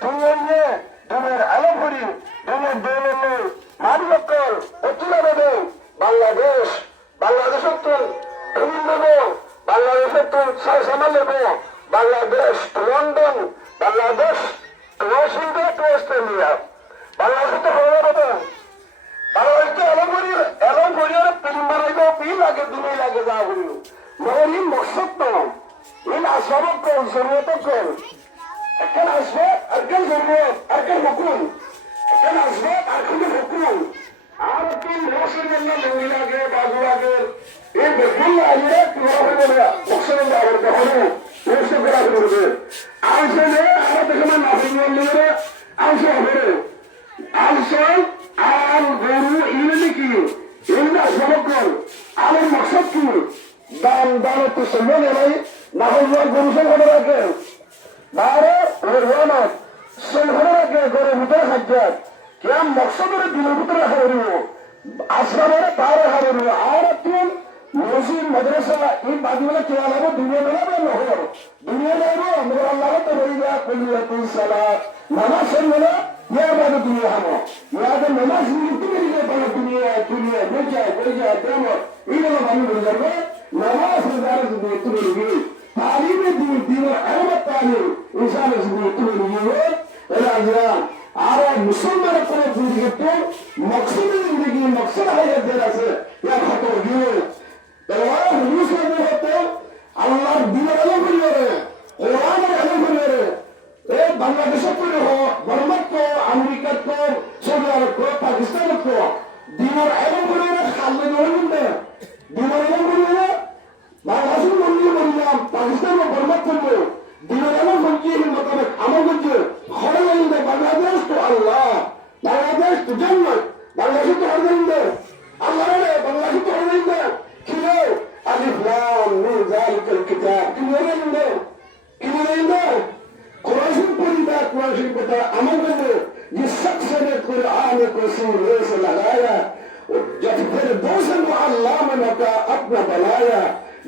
কিতাবু লা রাইবা ফি ওই দুনিয়া দুনিয়া দুনিয়া তো ফাঁসাবে দুনিয়া দুনিয়ার আলো করি দুনিয়ার দৌলতে মাদকল অতুলা দেবে বাংলাদেশ, বাংলাদেশের তো বিভিন্ন বাংলাদেশের তো সামাল নেবে Bangladesh, London, Bangladesh, Washington Australia Bangladesh Bangladesh তো এলম করি এলম করি আর পিল মারাইব পিল লাগে দুই লাগে, যা মগর ই মকসদ তো ইন আসবাব কল জরুরত কল একখান আসবে আরেকখান জরুরত আরেকখান হুকুম একখান আসবে আরেকখান হুকুম আর তিন রসের জন্য লুঙ্গি লাগে বাজু লাগে এই বেগুন লাগে তোমার হয়ে যাবে মকসদ আবার কখনো রসে করা করবে আলসে নে আমার দেখে না নাফি বললে আলসে হবে আলসে আর গরু ইলে কি ইলে সমগ্র আলের মকসদ কি দান দান তো সম্মান নাই না হলে গরু সঙ্গে রাখে বাইরে রহমত সংঘরে রাখে গরু ভিতরে খাদ্যাত কেম মকসদের দিনের ভিতরে হারিব আসলামের বাইরে হারিব আর তুম মসজিদ মাদ্রাসা এই বাদিগুলো কে আলাবো দুনিয়া মেলাবে নহর দুনিয়া যাইব আমরা আল্লাহ তো রইবা কলিয়া তুই সালা নামাজ সরিয়ে ইয়া বাদে দুনিয়া হামো ইয়াদের নামাজ নিতে মেরিয়ে বলো দুনিয়া দুনিয়া বেজা বেজা দেম এই হলো মানুষ বলে যাবে নামাজ রোজার যদি একটু বেরিয়ে তালিমে দিন দিন আহমদ তালিম ইনসান যদি একটু বেরিয়ে এরা আজরা আর মুসলমান কোন জিন্দগি তো মকসদ জিন্দগি মকসদ হায়াত দের আছে ইয়া খতর গিয়ে তাহলে হুজুর সাহেব হতে আল্লাহর দিনের আলো করিয়ে রে কোরআনের আলো করিয়ে রে মধ্যে হরগোবিন্দ বাংলাদেশ তো আল্লাহ। বাংলাদেশ তো জন্ম বাংলাদেশ তো হরগোবিন্দ আল্লাহ রে বাংলাদেশ তো হরগোবিন্দ কি রে আলিফ লাম মিম যালিকাল কিতাব। কি হরগোবিন্দ কি হরগোবিন্দ কোরআন পরিবার কোরআন শরীফটা আমার কাছে যে শখসে কোরআন কসুর রসুল লাগায়া جب پھر دوسرے علامہ نے کہا اپنا بنایا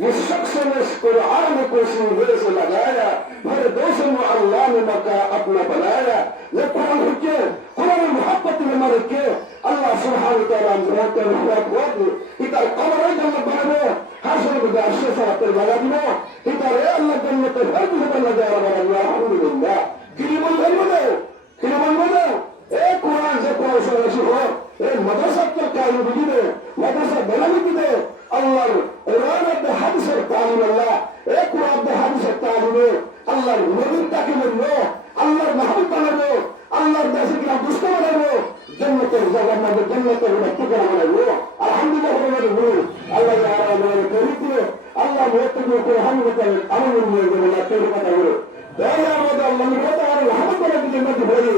یہ شخص نے حياتنا بلايا يقرأ الحجاج قرآن المحبة لمالك الله سبحانه وتعالى مرات وحيات وادي إذا القمر أجل بلده حسن بدأ الشفاة بلدنا إذا رأى الله جنة الهجم بلد يا رب الله الحمد لله كريم الغلبة كريم الغلبة এই কোরআন যে কোরআন সরাসি হোক এই মাদ্রাসাকে কায়ু দিবে মাদ্রাসা বেলালি দিবে আল্লাহর কোরআনের হাদিসের তালিম আল্লাহ এই কোরআন হাদিসের তালিমে আল্লাহর নবীর তাকে বলল জান্নাতের জগন্নাথের জান্নাতের একটা ঠিকানা বানাবো আলহামদুলিল্লাহ বানাবো বলুন আল্লাহ তাআলা আমাদের তৌফিক দিও আল্লাহ নিয়ত দিয়ে করে হামদ করে আমল নিয়ে গেল না, তৌফিক কথা বলো আমাদের আল্লাহ করে দিতে মধ্যে ভরে